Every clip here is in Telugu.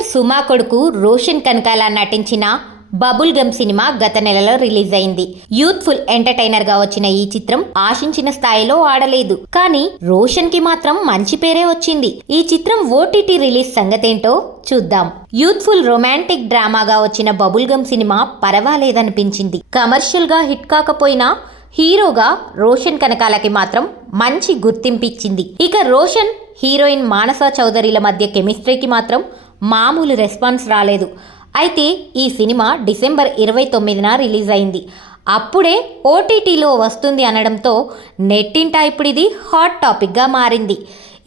రైటర్ సుమా కొడుకు రోషన్ కనకాల నటించిన బబుల్ గమ్ సినిమా గత నెలలో రిలీజ్ అయింది. యూత్ఫుల్ ఎంటర్టైనర్గా వచ్చిన ఈ చిత్రం ఆశించిన స్థాయిలో ఆడలేదు. కానీ రోషన్కి మాత్రం మంచి పేరే వచ్చింది. ఈ చిత్రం ఓటీటీ రిలీజ్ సంగతేంటో చూద్దాం. యూత్ఫుల్ రొమాంటిక్ డ్రామాగా వచ్చిన బబుల్ గమ్ సినిమా పర్వాలేదనిపించింది. కమర్షియల్గా హిట్ కాకపోయినా హీరోగా రోషన్ కనకాలకి మాత్రం మంచి గుర్తింపిచ్చింది ఇక రోషన్ హీరోయిన్ మానస చౌదరిల మధ్య కెమిస్ట్రీకి మాత్రం మామూలు రెస్పాన్స్ రాలేదు. అయితే ఈ సినిమా డిసెంబర్ ఇరవై తొమ్మిదిన రిలీజ్ అయింది. అప్పుడే ఓటీటీలో వస్తుంది అనడంతో నెట్టింట ఇప్పుడు ఇది హాట్ టాపిక్గా మారింది.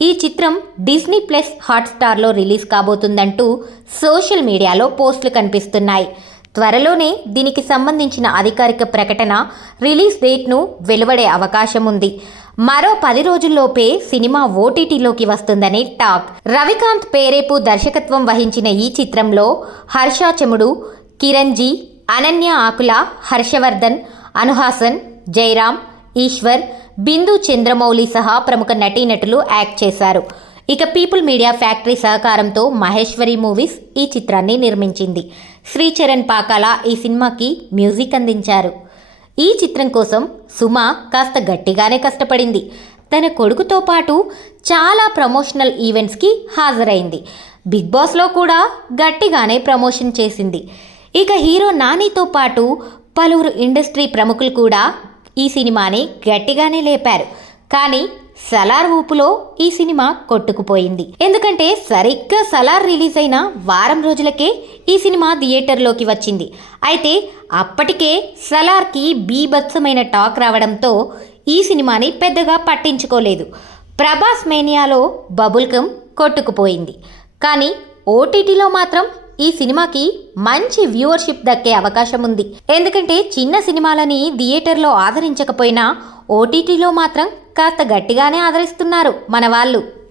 ఈ చిత్రం డిస్నీ ప్లస్ హాట్స్టార్లో రిలీజ్ కాబోతుందంటూ సోషల్ మీడియాలో పోస్టులు కనిపిస్తున్నాయి. త్వరలోనే దీనికి సంబంధించిన అధికారిక ప్రకటన రిలీజ్ డేట్ను వెలువడే అవకాశం ఉంది మరో పది రోజుల్లోపే సినిమా ఓటీటీలోకి వస్తుందని టాక్. రవికాంత్ పేరేపు దర్శకత్వం వహించిన ఈ చిత్రంలో హర్షాచముడు చెముడు అనన్య ఆకుల హర్షవర్ధన్ అనుహాసన్ జయరామ్ ఈశ్వర్ బిందు చంద్రమౌళి సహా ప్రముఖ నటీనటులు యాక్ట్ చేశారు. ఇక పీపుల్ మీడియా ఫ్యాక్టరీ సహకారంతో మహేశ్వరి మూవీస్ ఈ చిత్రాన్ని నిర్మించింది. శ్రీచరణ్ పాకాల ఈ సినిమాకి మ్యూజిక్ అందించారు. ఈ చిత్రం కోసం సుమ కాస్త గట్టిగానే కష్టపడింది. తన కొడుకుతో పాటు చాలా ప్రమోషనల్ ఈవెంట్స్కి హాజరైంది. బిగ్ బాస్లో కూడా గట్టిగానే ప్రమోషన్ చేసింది. ఇక హీరో నానితో పాటు పలువురు ఇండస్ట్రీ ప్రముఖులు కూడా ఈ సినిమాని గట్టిగానే లేపారు. కానీ సలార్ ఊపులో ఈ సినిమా కొట్టుకుపోయింది. ఎందుకంటే సరిగ్గా సలార్ రిలీజ్ అయిన వారం రోజులకే ఈ సినిమా థియేటర్లోకి వచ్చింది. అయితే అప్పటికే సలార్కి బీభత్సమైన టాక్ రావడంతో ఈ సినిమాని పెద్దగా పట్టించుకోలేదు. ప్రభాస్ మేనియాలో బబుల్కమ్ కొట్టుకుపోయింది. కానీ ఓటీటీలో మాత్రం ఈ సినిమాకి మంచి వ్యూవర్షిప్ దక్కే అవకాశం ఉంది. ఎందుకంటే చిన్న సినిమాలని థియేటర్లో ఆదరించకపోయినా ఓటీటీలో మాత్రం కాస్త గట్టిగానే ఆదరిస్తున్నారు మన వాళ్ళు.